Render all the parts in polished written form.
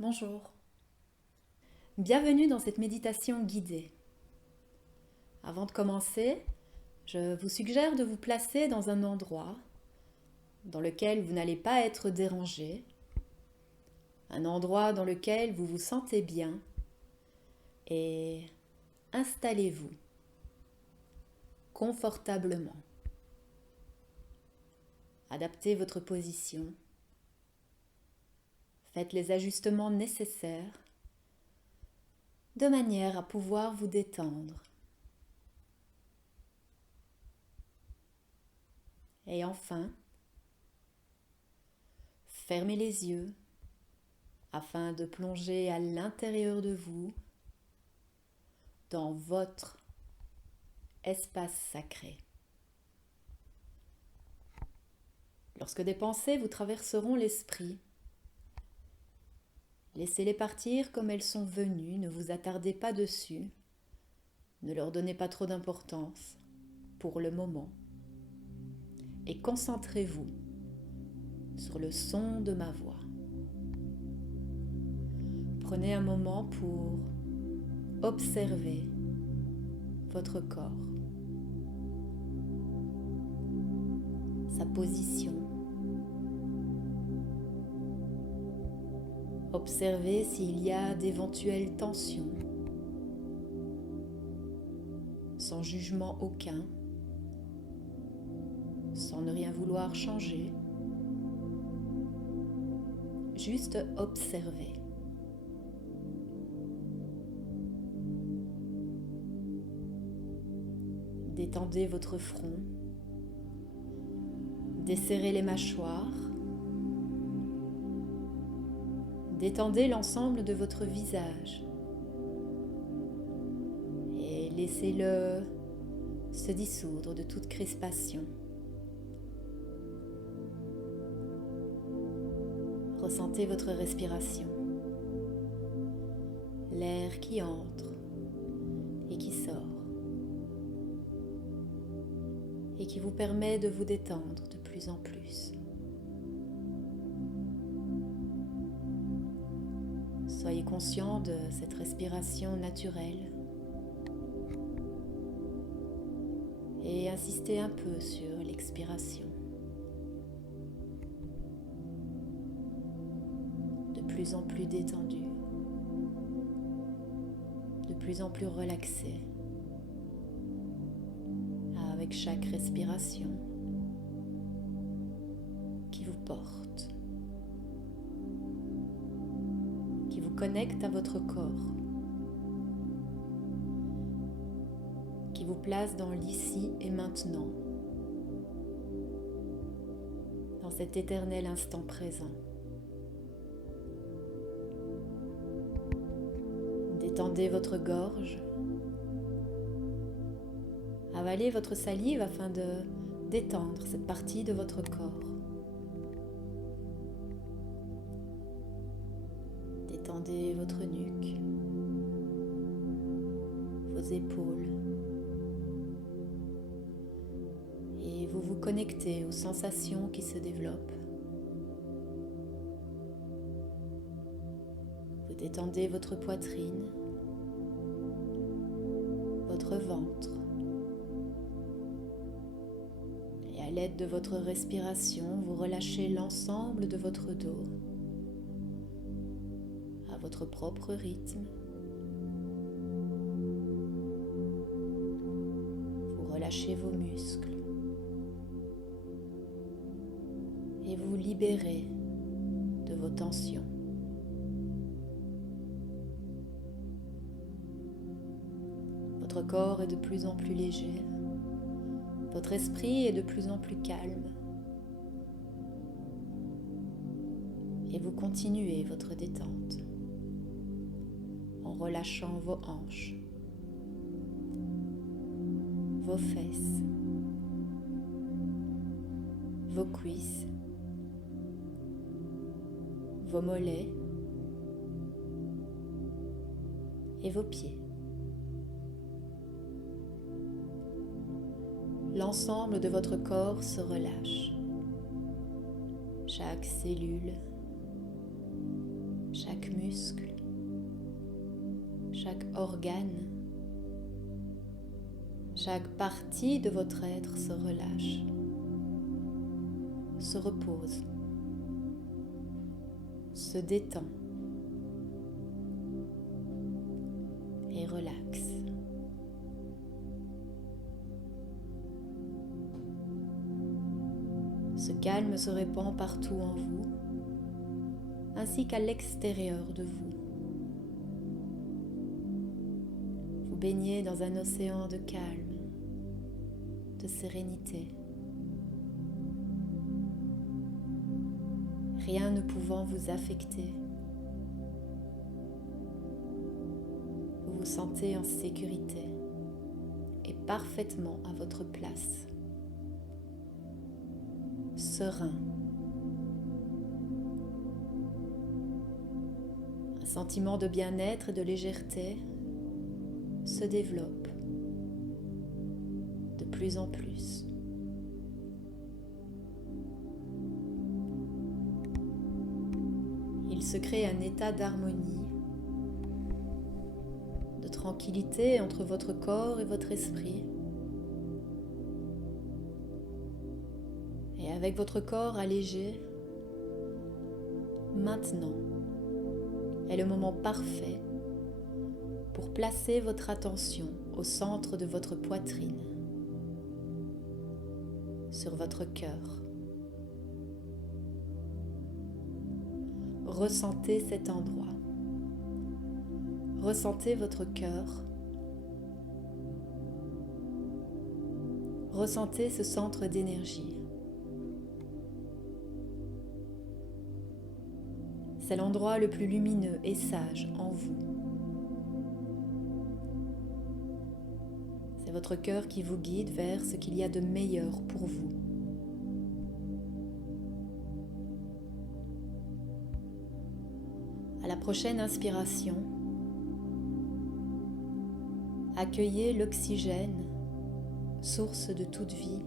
Bonjour. Bienvenue dans cette méditation guidée. Avant de commencer, je vous suggère de vous placer dans un endroit dans lequel vous n'allez pas être dérangé, un endroit dans lequel vous vous sentez bien et installez-vous confortablement. Adaptez votre position. Faites les ajustements nécessaires de manière à pouvoir vous détendre. Et enfin, fermez les yeux afin de plonger à l'intérieur de vous dans votre espace sacré. Lorsque des pensées vous traverseront l'esprit, laissez-les partir comme elles sont venues, ne vous attardez pas dessus, ne leur donnez pas trop d'importance pour le moment et concentrez-vous sur le son de ma voix. Prenez un moment pour observer votre corps, sa position. Observez s'il y a d'éventuelles tensions, sans jugement aucun, sans ne rien vouloir changer. Juste observer. Détendez votre front, desserrez les mâchoires, détendez l'ensemble de votre visage et laissez-le se dissoudre de toute crispation. Ressentez votre respiration, l'air qui entre et qui sort, et qui vous permet de vous détendre de plus en plus. Soyez conscient de cette respiration naturelle et insistez un peu sur l'expiration. De plus en plus détendu, de plus en plus relaxé, avec chaque respiration qui vous porte, qui vous connecte à votre corps, qui vous place dans l'ici et maintenant, dans cet éternel instant présent. Détendez votre gorge. Avalez votre salive afin de détendre cette partie de votre corps. Détendez votre nuque, vos épaules et vous vous connectez aux sensations qui se développent. Vous détendez votre poitrine, votre ventre. À l'aide de votre respiration, vous relâchez l'ensemble de votre dos à votre propre rythme. Vous relâchez vos muscles et vous libérez de vos tensions. Votre corps est de plus en plus léger. Votre esprit est de plus en plus calme et vous continuez votre détente en relâchant vos hanches, vos fesses, vos cuisses, vos mollets et vos pieds. L'ensemble de votre corps se relâche. Chaque cellule, chaque muscle, chaque organe, chaque partie de votre être se relâche, se repose, se détend et relaxe. Ce calme se répand partout en vous, ainsi qu'à l'extérieur de vous. Vous baignez dans un océan de calme, de sérénité, rien ne pouvant vous affecter. Vous vous sentez en sécurité et parfaitement à votre place, serein. Un sentiment de bien-être et de légèreté se développe de plus en plus. Il se crée un état d'harmonie, de tranquillité entre votre corps et votre esprit. Et avec votre corps allégé, maintenant est le moment parfait pour placer votre attention au centre de votre poitrine, sur votre cœur. Ressentez cet endroit. Ressentez votre cœur. Ressentez ce centre d'énergie. C'est l'endroit le plus lumineux et sage en vous. C'est votre cœur qui vous guide vers ce qu'il y a de meilleur pour vous. À la prochaine inspiration, accueillez l'oxygène, source de toute vie,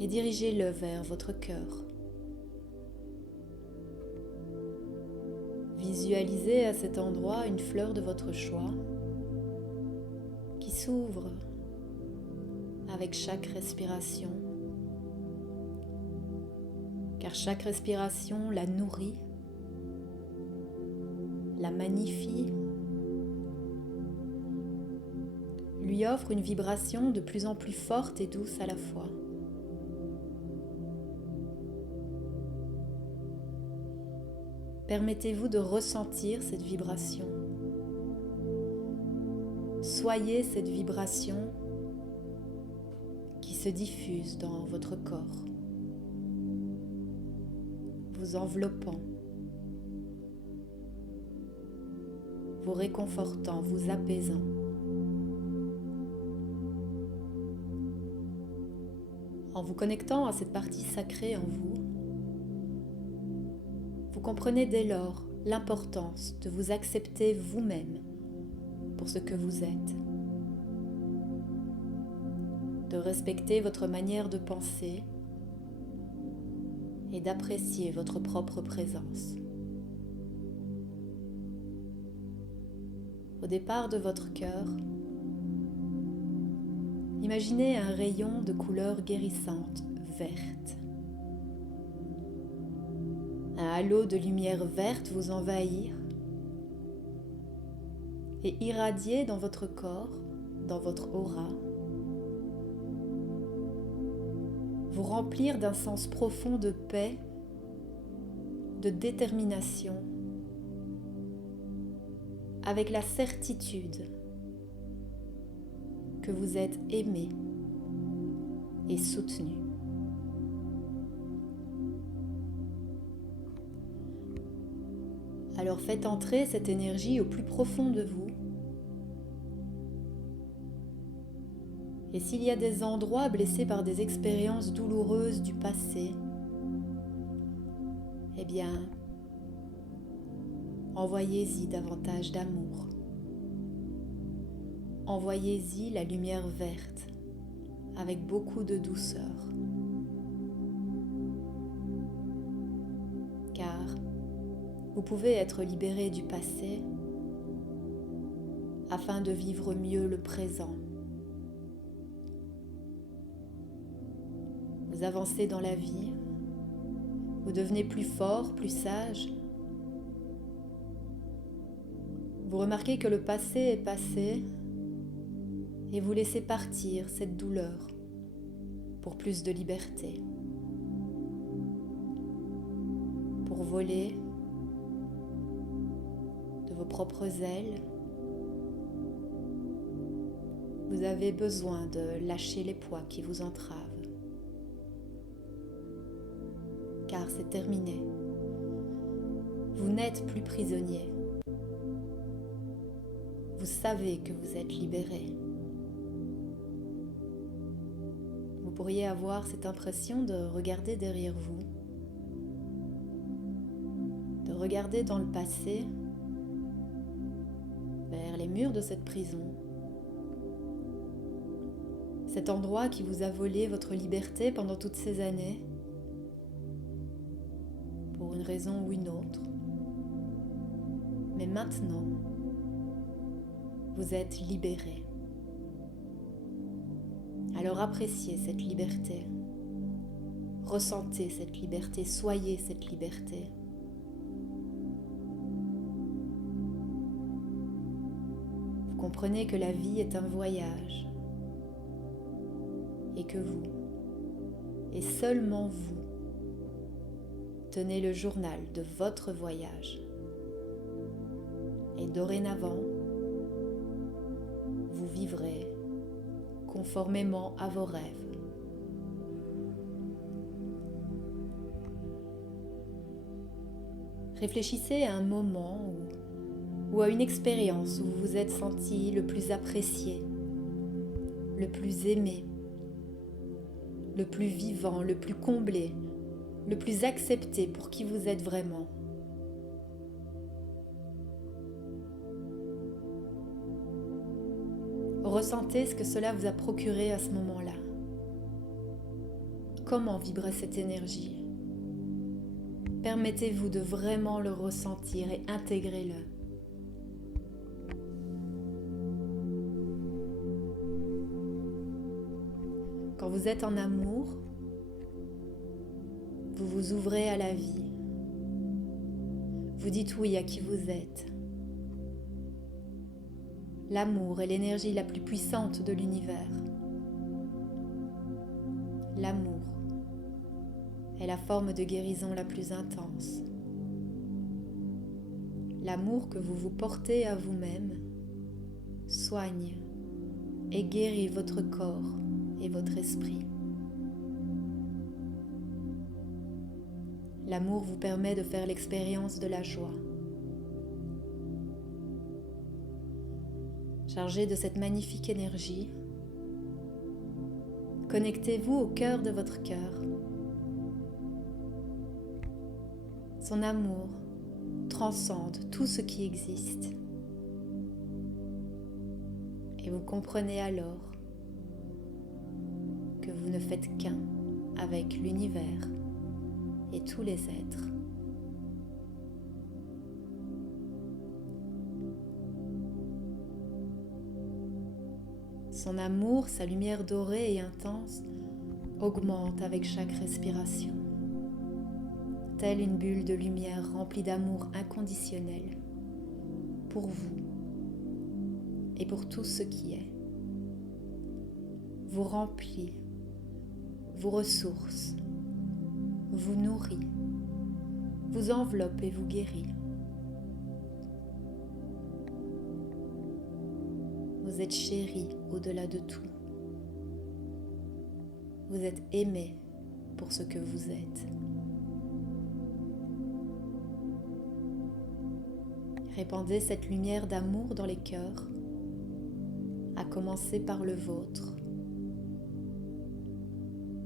et dirigez-le vers votre cœur. Visualisez à cet endroit une fleur de votre choix qui s'ouvre avec chaque respiration, car chaque respiration la nourrit, la magnifie, lui offre une vibration de plus en plus forte et douce à la fois. Permettez-vous de ressentir cette vibration. Soyez cette vibration qui se diffuse dans votre corps, vous enveloppant, vous réconfortant, vous apaisant. En vous connectant à cette partie sacrée en vous, vous comprenez dès lors l'importance de vous accepter vous-même pour ce que vous êtes, de respecter votre manière de penser et d'apprécier votre propre présence. Au départ de votre cœur, imaginez un rayon de couleur guérissante verte. Un halo de lumière verte vous envahir et irradier dans votre corps, dans votre aura, vous remplir d'un sens profond de paix, de détermination, avec la certitude que vous êtes aimé et soutenu. Alors faites entrer cette énergie au plus profond de vous. Et s'il y a des endroits blessés par des expériences douloureuses du passé, eh bien, envoyez-y davantage d'amour. Envoyez-y la lumière verte avec beaucoup de douceur. Vous pouvez être libéré du passé afin de vivre mieux le présent. Vous avancez dans la vie, vous devenez plus fort, plus sage. Vous remarquez que le passé est passé et vous laissez partir cette douleur pour plus de liberté, pour voler de vos propres ailes. Vous avez besoin de lâcher les poids qui vous entravent, car c'est terminé. Vous n'êtes plus prisonnier. Vous savez que vous êtes libéré. Vous pourriez avoir cette impression de regarder derrière vous, de regarder dans le passé, vers les murs de cette prison, cet endroit qui vous a volé votre liberté pendant toutes ces années, pour une raison ou une autre. Mais maintenant, vous êtes libéré. Alors appréciez cette liberté. Ressentez cette liberté, soyez cette liberté. Vous comprenez que la vie est un voyage et que vous, et seulement vous, tenez le journal de votre voyage. Et dorénavant, vous vivrez conformément à vos rêves. Réfléchissez à un moment ou à une expérience où vous vous êtes senti le plus apprécié, le plus aimé, le plus vivant, le plus comblé, le plus accepté pour qui vous êtes vraiment. Ressentez ce que cela vous a procuré à ce moment-là. Comment vibrait cette énergie? Permettez-vous de vraiment le ressentir et intégrez-le. Quand vous êtes en amour, vous vous ouvrez à la vie. Vous dites oui à qui vous êtes. L'amour est l'énergie la plus puissante de l'univers. L'amour est la forme de guérison la plus intense. L'amour que vous vous portez à vous-même soigne et guérit votre corps et votre esprit. L'amour vous permet de faire l'expérience de la joie. Chargé de cette magnifique énergie, connectez-vous au cœur de votre cœur. Son amour transcende tout ce qui existe. Et vous comprenez alors que vous ne faites qu'un avec l'univers et tous les êtres. Son amour, sa lumière dorée et intense, augmente avec chaque respiration, telle une bulle de lumière remplie d'amour inconditionnel pour vous et pour tout ce qui est. Vous remplit, vous ressource, vous nourrit, vous enveloppe et vous guérit. Vous êtes chéri au-delà de tout. Vous êtes aimé pour ce que vous êtes. Répandez cette lumière d'amour dans les cœurs, à commencer par le vôtre,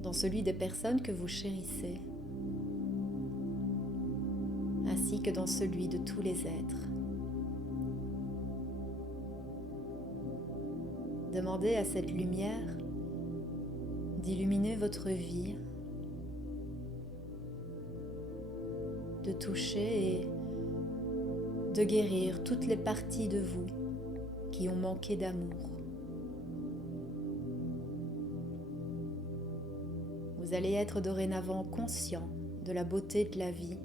dans celui des personnes que vous chérissez, ainsi que dans celui de tous les êtres. Demandez à cette lumière d'illuminer votre vie, de toucher et de guérir toutes les parties de vous qui ont manqué d'amour. Vous allez être dorénavant conscient de la beauté de la vie,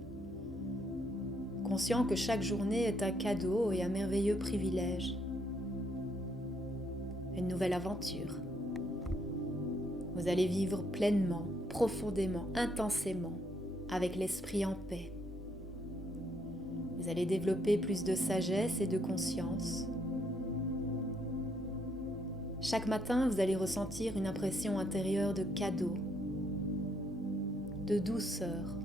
conscient que chaque journée est un cadeau et un merveilleux privilège, une nouvelle aventure. Vous allez vivre pleinement, profondément, intensément, avec l'esprit en paix. Vous allez développer plus de sagesse et de conscience. Chaque matin, vous allez ressentir une impression intérieure de cadeau, de douceur,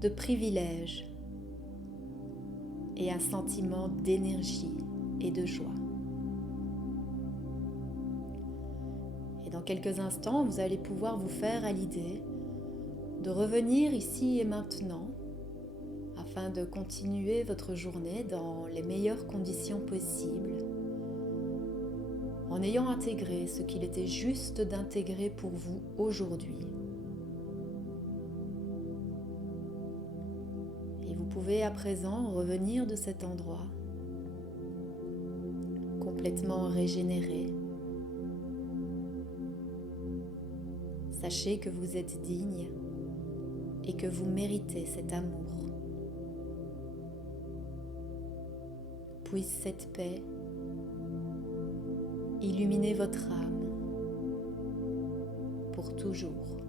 de privilège et un sentiment d'énergie et de joie. Et dans quelques instants, vous allez pouvoir vous faire à l'idée de revenir ici et maintenant afin de continuer votre journée dans les meilleures conditions possibles, en ayant intégré ce qu'il était juste d'intégrer pour vous aujourd'hui. Et vous pouvez à présent revenir de cet endroit, complètement régénéré. Sachez que vous êtes digne et que vous méritez cet amour. Puisse cette paix illuminer votre âme pour toujours.